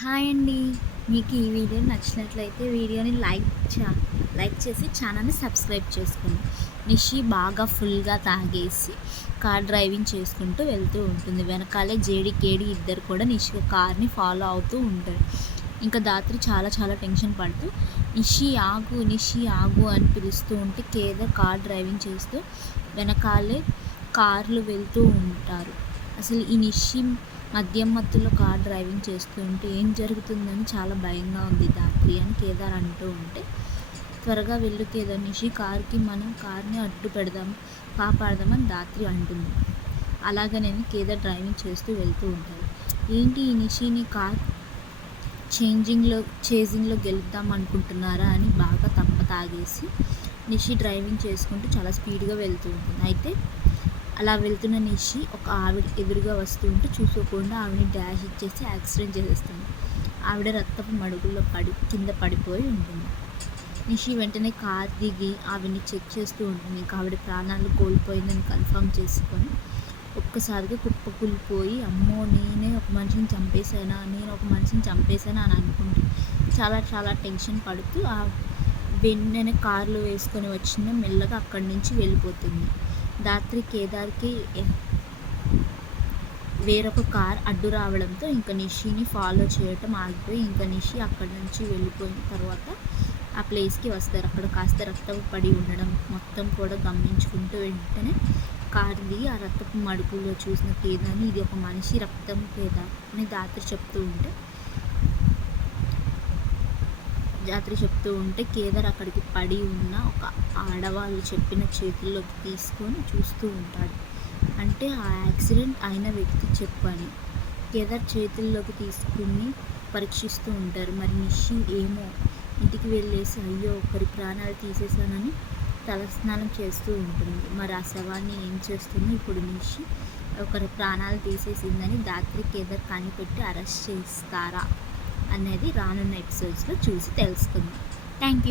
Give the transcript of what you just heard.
Hi అండి. మీకు ఈ వీడియో నచ్చినట్లయితే వీడియోని లైక్ చేసి ఛానల్‌ని సబ్స్క్రైబ్ చేసుకోండి. నిషి బాగా ఫుల్‌గా తాగేసి కార్ డ్రైవింగ్ చేసుకుంటూ వెళ్తూ ఉంటుంది. వెనకాలే జేడీ, కేడీ ఇద్దరు కూడా నిషి కార్‌ని ఫాలో అవుతూ ఉంటారు. ఇంకా దాత్రి చాలా చాలా టెన్షన్ పడుతూ నిషి ఆగు అని పిలుస్తూ ఉంటే కేదార్ కార్ డ్రైవింగ్ చేస్తూ వెనకాలే కార్లు వెళ్తూ ఉంటారు. అసలు ఈ నిషి మద్యం మత్తులో కార్ డ్రైవింగ్ చేస్తూ ఉంటే ఏం జరుగుతుందని చాలా భయంగా ఉంది దాత్రి అని కేదార్ అంటూ ఉంటే, త్వరగా వెళ్ళు కేదార్, నిషి మనం కార్ని అడ్డు పెడదాం, కాపాడదామని దాత్రి అంటుంది. అలాగనే కేదార్ డ్రైవింగ్ చేస్తూ వెళ్తూ ఉంటారు. ఏంటి ఈ నిషిని కార్ చేజింగ్లో గెలుద్దాం అనుకుంటున్నారా అని బాగా తాగేసి నిషి డ్రైవింగ్ చేసుకుంటూ చాలా స్పీడ్గా వెళ్తూ ఉంటుంది. అయితే అలా వెళ్తున్న నిషి ఒక ఆవిడ ఎదురుగా వస్తూ ఉంటే చూసుకోకుండా ఆవిడని డాష్ ఇచ్చేసి యాక్సిడెంట్ చేసేస్తుంది. ఆవిడ రక్తపు మడుగుల్లో కింద పడిపోయి ఉంటుంది. నిషి వెంటనే కార్ దిగి ఆవిడని చెక్ చేస్తూ ఉంటుంది. ఇంకా ఆవిడ ప్రాణాలు కోల్పోయిందని కన్ఫర్మ్ చేసుకొని ఒక్కసారిగా కుప్పకూలిపోయి, అమ్మో నేను ఒక మనిషిని చంపేశానా అని అనుకుంటూ చాలా చాలా టెన్షన్ పడుతూ ఆ వెంటనే కార్లో వేసుకొని వచ్చిన మెల్లగా అక్కడి నుంచి వెళ్ళిపోతుంది. దాత్రి కేదార్కి వేరొక కార్ అడ్డు రావడంతో ఇంకా నిషిని ఫాలో చేయటం ఆగిపోయి, ఇంకా నిషి అక్కడి నుంచి వెళ్ళిపోయిన తర్వాత ఆ ప్లేస్కి వస్తారు. అక్కడ కాస్త రక్తం పడి ఉండడం మొత్తం కూడా గమనించుకుంటూ వెంటనే కారు దిగి ఆ రక్తపు మడుపులో చూసిన కేదార్ని ఇది ఒక మనిషి రక్తం కేదార్ అని దాత్రి చెప్తూ ఉంటే కేదార్ అక్కడికి పడి ఉన్న ఒక ఆడవాళ్ళు చెప్పిన చేతుల్లోకి తీసుకొని చూస్తూ ఉంటాడు. అంటే ఆ యాక్సిడెంట్ అయిన వ్యక్తి చెప్పని కేదార్ చేతుల్లోకి తీసుకుని పరీక్షిస్తూ ఉంటారు. మరి నిషి ఏమో ఇంటికి వెళ్ళేసి అయ్యో ఒకరి ప్రాణాలు తీసేశానని తలస్నానం చేస్తూ ఉంటుంది. మరి ఆ శవాన్ని ఏం చేస్తుందో ఇప్పుడు నిషి ఒకరి ప్రాణాలు తీసేసిందని దాత్రి కేదార్ కనిపెట్టి అరెస్ట్ చేస్తారా అనేది రానున్న ఎపిసోడ్స్లో చూసి తెలుసుకుందాం. Thank you.